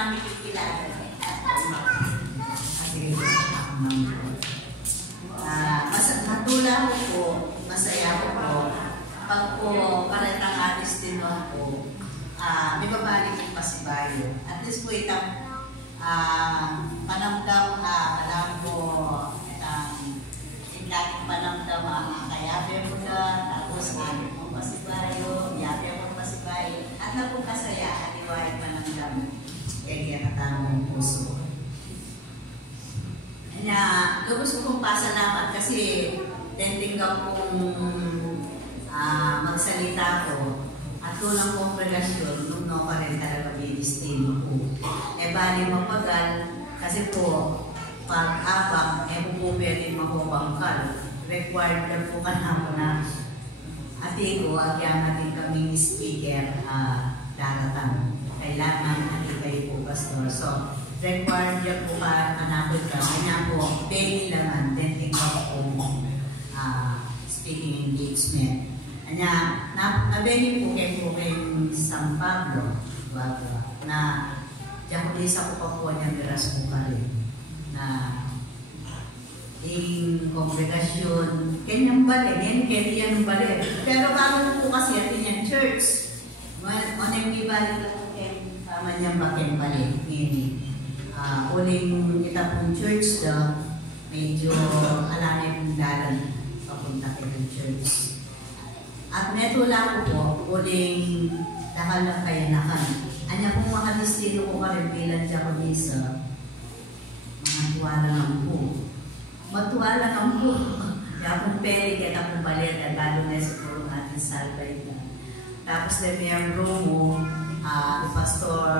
marami kikilala. Natula ko po, masaya ko po. Pag po paretang artist din ako, may babalik yung pasibayo. At least po itang panamdam, alam ko, laking panamdam, kayabe mo na, tapos amin mong pasibayo, yabe mong pasibayo, at na po kasaya, aliwait panamdam, kaya katamong puso. Gusto kong pasalamat kasi tending akong magsalita ko at tulang kongregasyon nung no pa rin talaga bidistino ko. Bali mapagal kasi po pag-abang, po pwede makubangkal. Required lang po ka na ati ko, agyan natin kaming speaker daratang. Kailangan ati kayo po, Pastor. So, required yan po ka kanapod ka. Kanya po, pwede lang then tingnan po speaking engagement. Kanya, nabili po kay San Pablo, na diyan ko lisa ko pa po niyang biras po ka rin. Na yung kongregasyon, kanyang balik, yan balik. Pero bago po kasi atin yung church, oneng ibalik na po tama niyang bakin balik. Uling kita pong church daw, medyo alamay pong dalan papunta kayo church. At neto lang po, uling dahil lang kayo nakan. Anya pong mga destino ko ka rin bilang Japanese, mga tuwala ng po. Matuwala ng po. Kaya kung pwede, kaya kung balik, at lalo na siguro natin salvay na. Tapos na may Romo, Pastor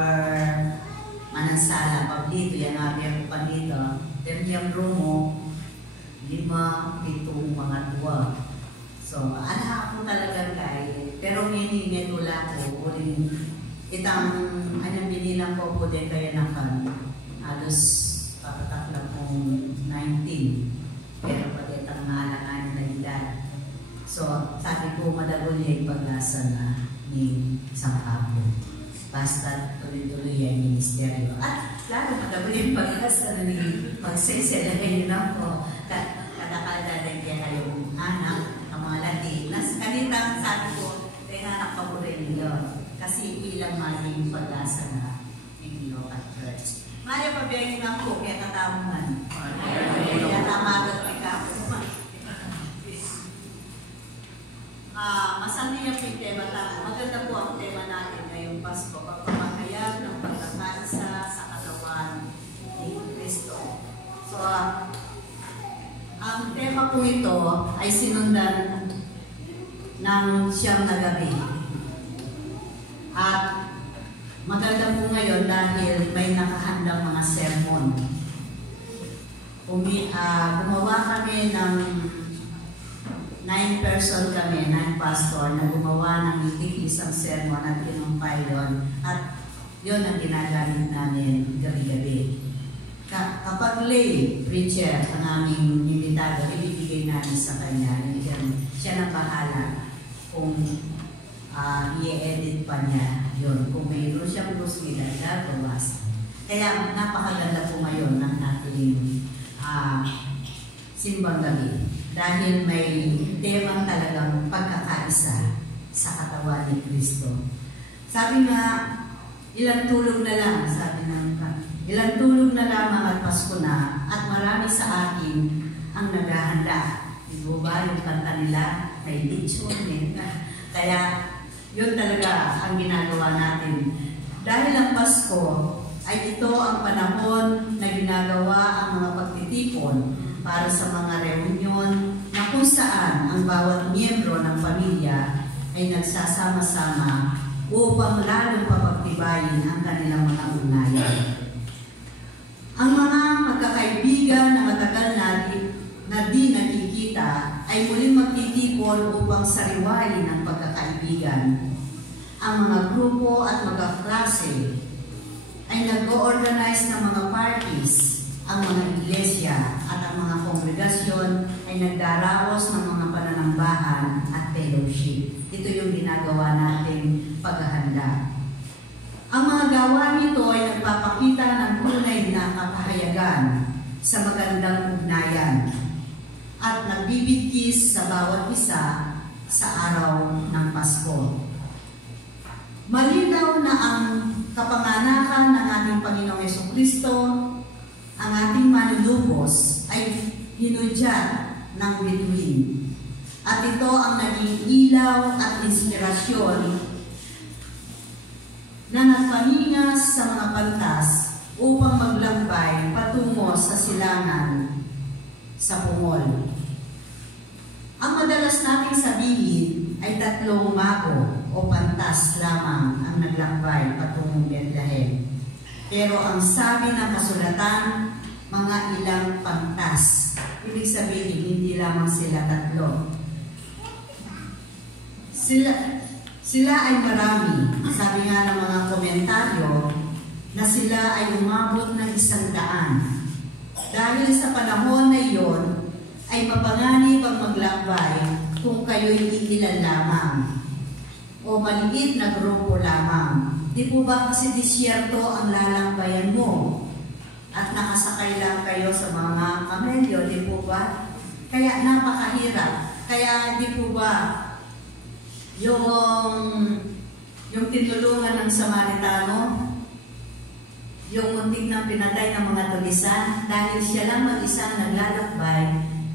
Manansala, Pablito, yan nabi ako pa dito. Then yung Romo, 5, 7 mga tuwa. So, anak ako talaga kay, pero ngayon tula ko, itang, anyang binilang ko po din kaya nakan, halos patataklang kong 19, pero pati itang maalangan na edad. So, sabi ko, madagol niya yung pag-asa na ni San Pablo. Basta tuloy-tuloy yung ministeryo. At lalo, madagol yung pag-asa na ni magsiselahin na po. Kadakada na kaya kayong anak, ang mga Latinas. Kanitang sabi ko, kaya anak pa po rin yun. Kasi ilang maling pag-asa na yung local church. Maria pabiyayin nga po, kaya katamungan. Kaya tamagat ka po. Masali yung tema tayo. Maganda po ang tema natin ngayong Pasko. Pagpapahayag ng pagkakansa sa katawan ni Kristo. So, ang tema po ito ay sinundan ng siyam na gabi. At maganda po ngayon dahil may nakahandang mga sermon. Gumawa kami ng 9 person kami, 9 pastor na gumawa ng isang sermon at kinumpay yun. At yun ang ginagamit namin gabi-gabi. Kapag lay preacher ang aming imbitado, ibibigay namin sa kanya. Siya na bahala kung i-edit pa niya yun. Kung mayroon siyang gusto gagawas. Kaya napakaganda po ngayon ng ating simbang gabi. Dahil may temang talagang pagkakaisa sa katawan ni Kristo. Sabi nga, ilang tulog na lang, sabi ng ilang tulog na lamang at Pasko na, at marami sa akin ang naghahanda. Diba ba yung kanta nila? May lechon din. Kaya, yun talaga ang ginagawa natin. Dahil ang Pasko ay ito ang panahon na ginagawa ang mga pagtitipon para sa mga reunion na kung saan ang bawat miyembro ng pamilya ay nagsasama-sama upang lalong papagtibayin ang kanilang mga ugnayan. Ang mga magkakaibigan na matagal na di nakikita ay muling magtitipon upang sariwain ang pagkakaibigan. Ang mga grupo at mga klase ay nag-o-organize ng mga parties. Ang mga iglesia at ang mga kongregasyon ay nagdaraos ng mga pananambahan at fellowship. Ito yung ginagawa nating paghahanda. Ang mga gawa nito ay nagpapakita ng tunay na kapahayagan sa magandang ugnayan at nagbibigkis sa bawat isa sa araw ng Pasko. Malinaw na ang kapanganakan ng ating Panginoong Jesucristo, ang ating manunubos, ay hinudyat ng bituin. At ito ang naging ilaw at inspirasyon na nagpaningas sa mga pantas upang maglakbay patungo sa silangan sa Pungol. Ang madalas nating sabihin ay 3 mago o pantas lamang ang naglakbay patungong Bethlehem. Pero ang sabi ng kasulatan, mga ilang pantas. Ibig sabihin, hindi lamang sila 3. Sila ay marami. Sabi nga ng mga komentaryo na sila ay umabot ng 100. Dahil sa panahon na iyon, ay mapanganib ang maglakbay kung kayo'y iilan lamang o maliit na grupo lamang. Di po ba kasi disyerto ang lalakbayan mo at nakasakay lang kayo sa mga kamelyo, di po ba? Kaya napakahirap. Kaya di po ba yung tinulungan ng Samaritano, yung muntik na pinatay ng mga tulisan, dahil siya lang mag-isa naglalakbay,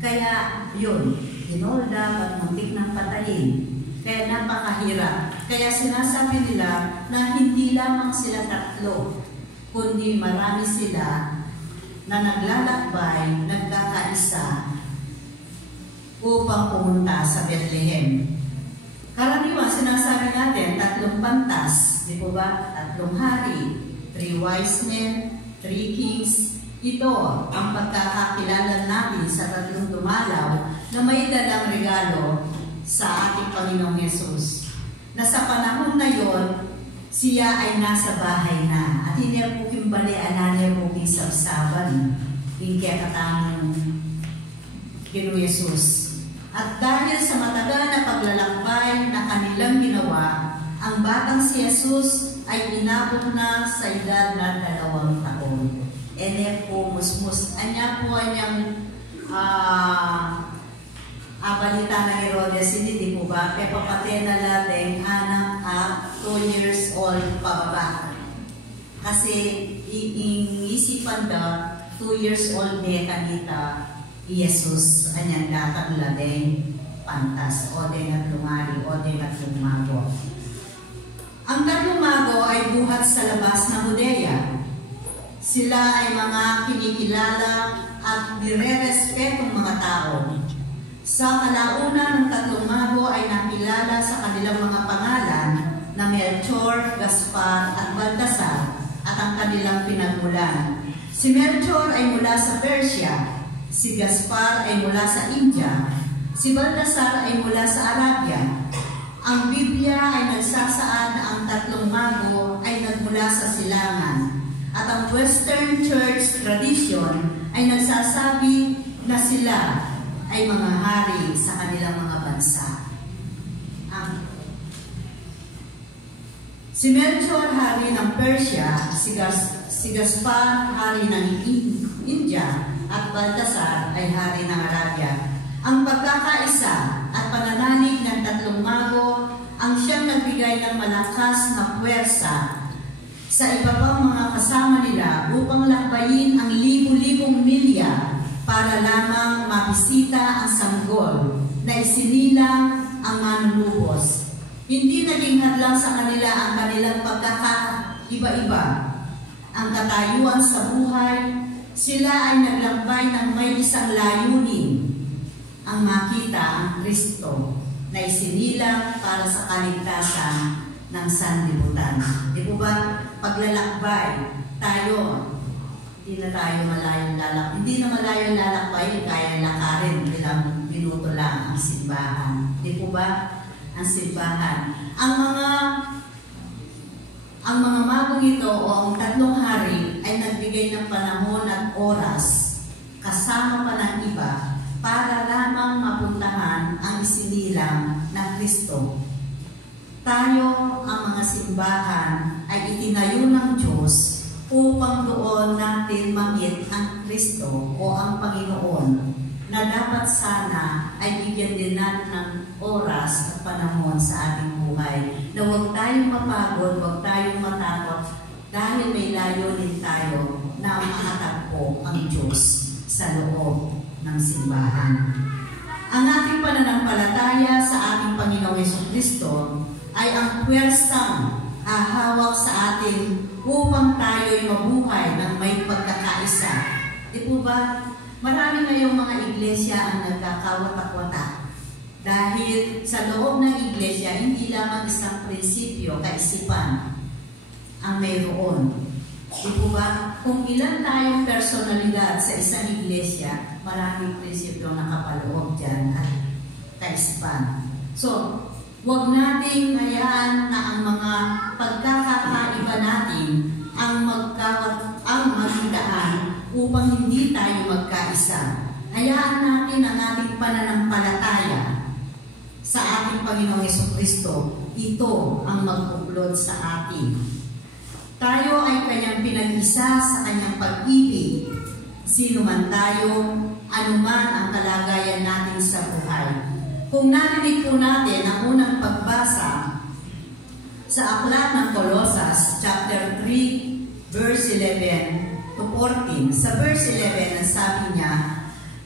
kaya yun, hinolda at muntik ng patayin. Kaya napakahirap. Kaya sinasabi nila na hindi lamang sila 3, kundi marami sila na naglalakbay, nagkakaisa upang pumunta sa Bethlehem. Karaniwan, sinasabi natin, 3 pantas, di po ba? 3 hari, 3 wise men, 3 kings. Ito ang pagkakakilala natin sa 3 dumalaw na may dalang regalo sa ating Panginoong Yesus. Na sa panahon na yon, siya ay nasa bahay na at hindi po kimbalian na po kisabsaban yung kaya katangang kino Yesus. At dahil sa matagal na paglalakbay na kanilang ginawa, ang batang si Jesus ay inabot na sa edad na 2 taon. Ene po musmus. Anya po anyang balita ng Herodes, hindi po ba? Kaya papatay na ladeng anak 2 years old pababa. Kasi isipan daw 2 years old de kanita Jesus anyang datang ladeng pantas o de at lumari o de at lumago. Ang 3 mago ay buhat sa labas ng Judea. Sila ay mga kinikilala at nire-respetong mga tao. Sa kalaunan ng 3 mago ay nakilala sa kanilang mga pangalan na Melchor, Gaspar at Baltasar at ang kanilang pinagmulan. Si Melchor ay mula sa Persia, si Gaspar ay mula sa India, si Baltasar ay mula sa Arabia. Ang Biblia ay nagsasaad na ang 3 mago ay nagmula sa silangan. At ang Western Church tradition ay nagsasabi na sila ay mga hari sa kanilang mga bansa. Si Melchor, hari ng Persia, si Gaspar, hari ng India, at Baltasar ay hari ng Arabia. Ang pagkakaisa at pananalig ng 3 mago ang siyang nagbigay ng malakas na puwersa sa iba pang mga kasama nila upang lakbayin ang libu-libong milya para lamang mabisita ang sanggol na isinilang ang manunubos. Hindi naging hadlang sa kanila ang kanilang pagkakaiba-iba. Ang katayuan sa buhay, sila ay naglakbay ng may isang layunin, ang makita ang Kristo na isinilang para sa kaligtasan ng sanlibutan. Di po ba, paglalakbay, tayo, hindi na tayo malayong lalakbay. Hindi na malayong lalakbay, kaya lakarin, ilang minuto lang ang simbahan. Di po ba, ang simbahan. Ang mga magong ito o ang 3 hari ay nagbigay ng panahon at oras kasama pa ng iba para lamang mapuntahan ang isinilang na Kristo. tayo, ang mga simbahan, ay itinayo ng Diyos upang doon natin ma-meet ang Kristo o ang Panginoon, na dapat sana ay bigyan din natin ng oras at panahon sa ating buhay, na huwag tayong mapagod, huwag tayong matakot, dahil may layunin tayo na makatagpo ang Diyos sa loob ng simbahan. Ang ating pananampalataya sa ating Panginoong Jesucristo ay ang puwersang hahawak sa atin upang tayo'y mabuhay ng may pagkakaisa. Di po ba? Marami ngayong mga iglesia ang nagkakawatak-watak. Dahil sa loob ng iglesia, hindi lamang isang prinsipyo, kaisipan ang mayroon. Di po ba? Kung ilan tayong personalidad sa isang iglesia, maraming prinsipyo nakapaloob dyan at kaisipan. So, huwag nating hayaan na ang mga pagkakaiba natin ang magdaan upang hindi tayo magkaisa. Hayaan natin ang ating pananampalataya sa ating Panginoong Jesucristo. Ito ang magbuklod sa atin. Tayo ay Kanyang pinag-isa sa Kanyang pag-ibig. Sino man tayo, anuman ang kalagayan natin sa buhay. Kung narinig po natin ang unang pagbasa sa aklat ng Colosas, chapter 3, verse 11 to 14. Sa verse 11, ang sabi niya,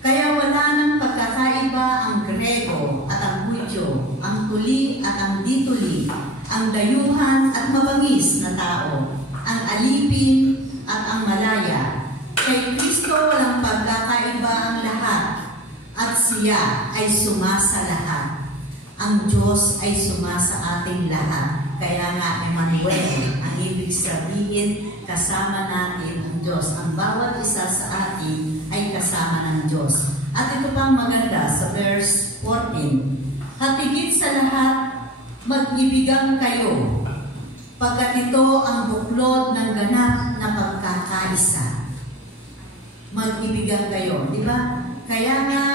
kaya wala nang pagkakaiba ang Grego at ang Hudyo, ang tuli at ang dituli, ang dayuhan at mabangis na tao, ang alipin at ang malaya. Kay Kristo walang pagkakaiba ang lahat, at siya ay sumasa lahat. Ang Diyos ay sumasa ating lahat. Kaya nga, Emmanuel, ang ibig sabihin, kasama natin ang Diyos. Ang bawat isa sa atin ay kasama ng Diyos. At ito pang maganda sa verse 14. At higit sa lahat, mag-ibigan kayo, pagkat ito ang buklod ng ganap na pagkakaisa. Mag-ibigan kayo, di ba? Kaya nga,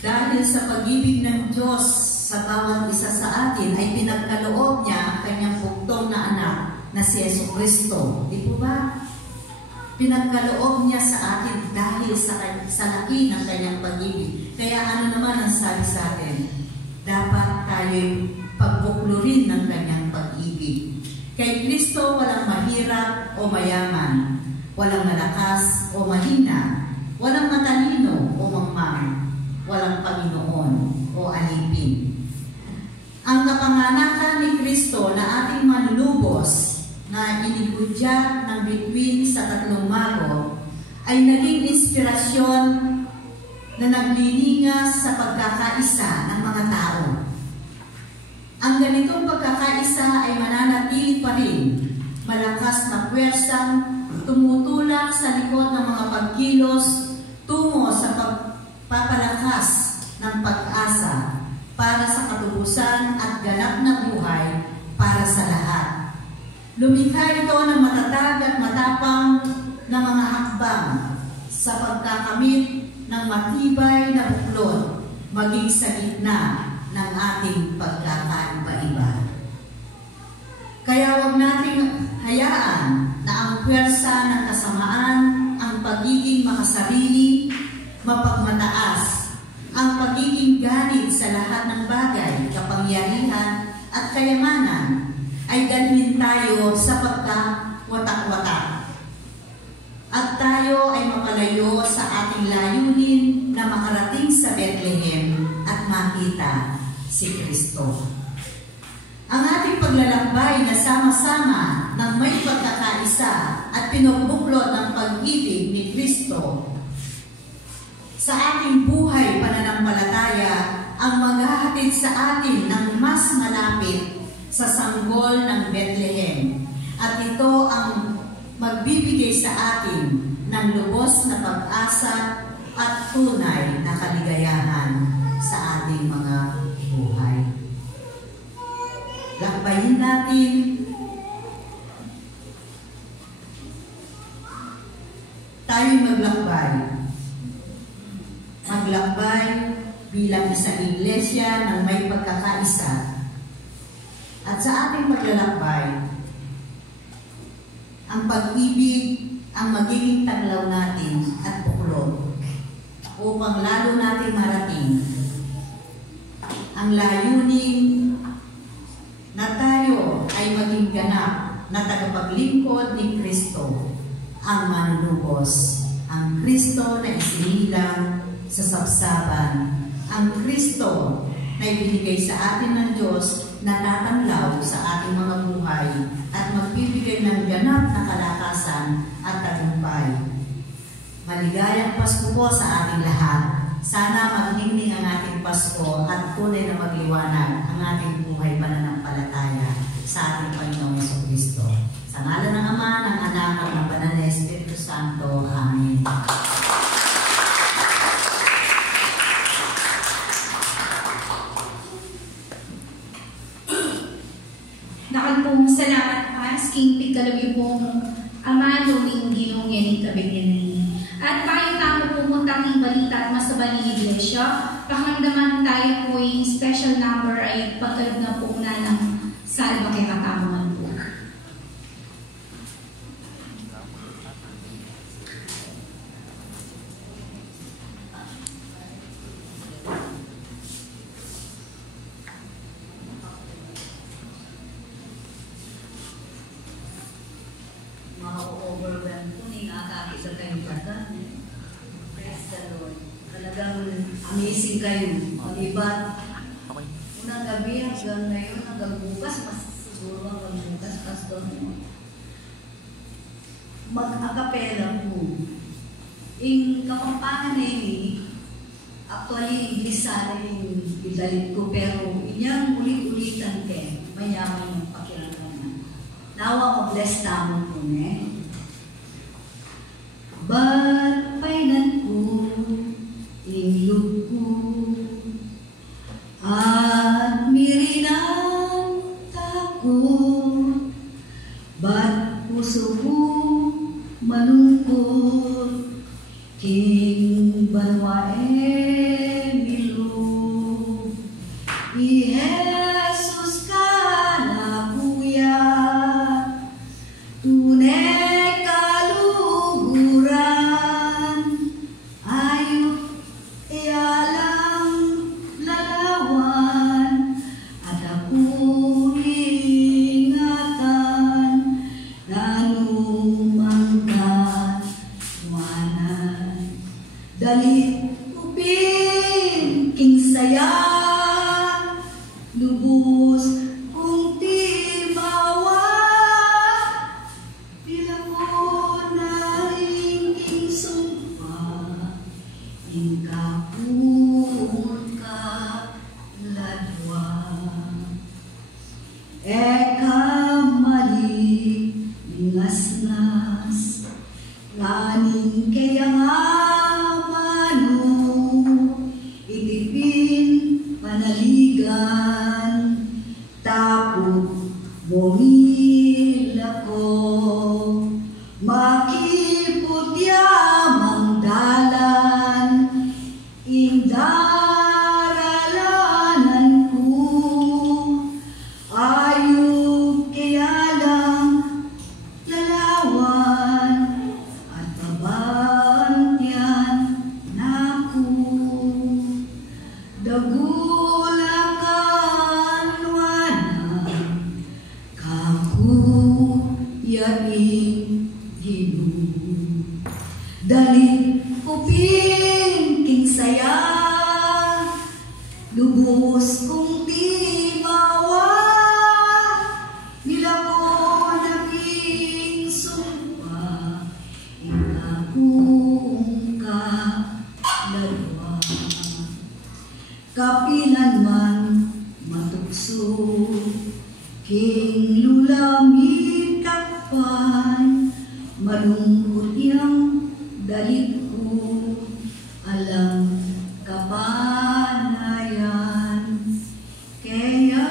dahil sa pag-ibig ng Diyos sa bawat isa sa atin, ay pinagkaloob niya ang kanyang bugtong na anak na si Jesucristo. Di po ba? Pinagkaloob niya sa atin dahil sa laki ng kanyang pag-ibig. Kaya ano naman ang sabi sa atin? Dapat tayo'y pagbuklurin ng kanyang pag-ibig. Kay Kristo walang mahirap o mayaman, walang malakas o mahina, walang matalino o mangmang, walang Panginoon o alipin. Ang kapanganakan ni Kristo na ating manlulubos na inigudyat ng bituin sa tatlong mago ay naging inspirasyon na naglilingas sa pagkakaisa ng mga tao. Ang ganitong pagkakaisa ay mananatili pa rin, malakas na puwersang tumutulak sa likod ng mga pagkilos tungo sa pagpapalakas ng pag-asa para sa katubusan at ganap na buhay para sa lahat. Lumikha ito ng matatag at matapang na mga hakbang sa pagkakamit ng matibay na buklod maging sa gitna ng ating pagkakaiba-iba. Kaya huwag nating hayaan na ang puwersa ng kasamaan, ang pagiging makasarili, mapagmataas, ang pagiging ganit sa lahat ng bagay, kapangyarihan at kayamanan ay dalhin tayo sa pagkawatak-watak. At tayo ay mapalayo sa ating layunin na makarating sa Bethlehem at makita si Kristo. Ang ating paglalakbay na sama-sama ng may pagkakaisa at pinagbuklod ng pag-ibig ni Kristo sa ating buhay pananampalataya ang maghahatid sa atin ng mas malapit sa sanggol ng Bethlehem. At ito ang magbibigay sa atin ng lubos na pag-asa at tunay na kaligayahan sa ating mga buhay. Lakbayin natin tayo maglakbay. Maglakbay bilang isang iglesia ng may pagkakaisa At sa ating paglalakbay, ang pag-ibig ang magiging taglaw natin at buklod upang lalo natin marating ang layunin na tayo ay maging ganap na tagapaglingkod ni Kristo, ang manunubos, ang Kristo na isinilang sa sabsaban, ang Kristo na ibinigay sa atin ng Diyos na tatanglaw sa ating mga buhay at magbibigay ng ganap na kalakasan at tagumpay. Maligayang Pasko po sa ating lahat. Sana magningning ang ating Pasko at tunay na magliwanag ang ating buhay pananampalataya sa ating Panginoong Jesucristo. Sa ngalan ng Ama, ng Anak, at ng Banal na Espiritu Santo. Amen. Nakagpong salamat asking pigkalabi pong Ama, luming ginong yaning kabigyan at tayo tamo pumuntang ng balita at masabay ng iglesia. Pakiramdaman tayo po yung special number ay pagkalog na po na ng salba kay katamuan po. Overwhelm po ni akaki sa kayong kanta. Praise the Lord. Talagang amazing kayo. O diba? Unang gabi hanggang ngayon, hanggang bukas, mas siguro hanggang bukas, pastor mo. Mag-akapela po. Yung kapampangan na yun, actually, English sana yung idalit ko, pero inyang ulit-ulitan kayo, mayaman yung pakiramdaman. Nawa ko bless tamo po, Ba't painan ko, inlog ko, at mirinang takot, ba't puso ko malungkot, king banwa milog, i-Jesus ka na kuya, tunay dalit upin king saya lubos kung timawa bila ko na ing sumpa ing kapun ka ladwa eka mali ngas-ngas nganing kaya nga panaligan, takot, bumil ako, makiputyamang dalan, indaralanan ko, ayog kaya lang lalawan, at babantyan naku, dagulakan wanan kaku yaing Ginoo dalit upin king saya lubos kung timawa nila ko naging sumpa ikakung ka ladwa kapilan man matukso king lulamit takpan malungkot yang dalit ko alam kapanayan kaya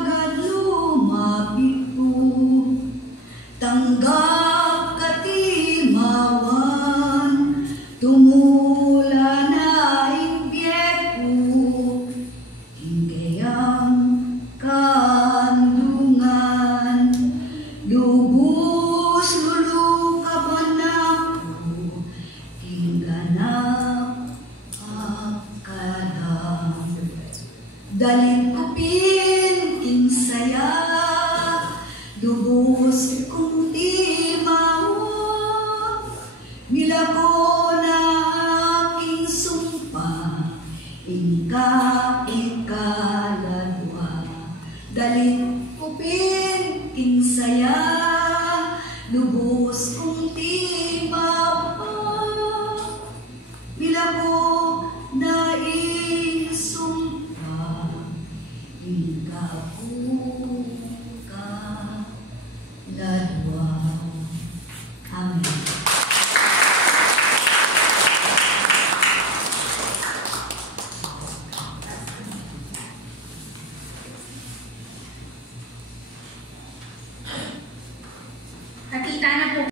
agad lumapit ko tanggap katimawan tumula na impyek ko Dalit kupin king saya, lubos kong di mawa, milako na aking sumpa, ikaladwa. Dalit kupin king saya, lubos kong di mawa, milako na sumpa, ikaw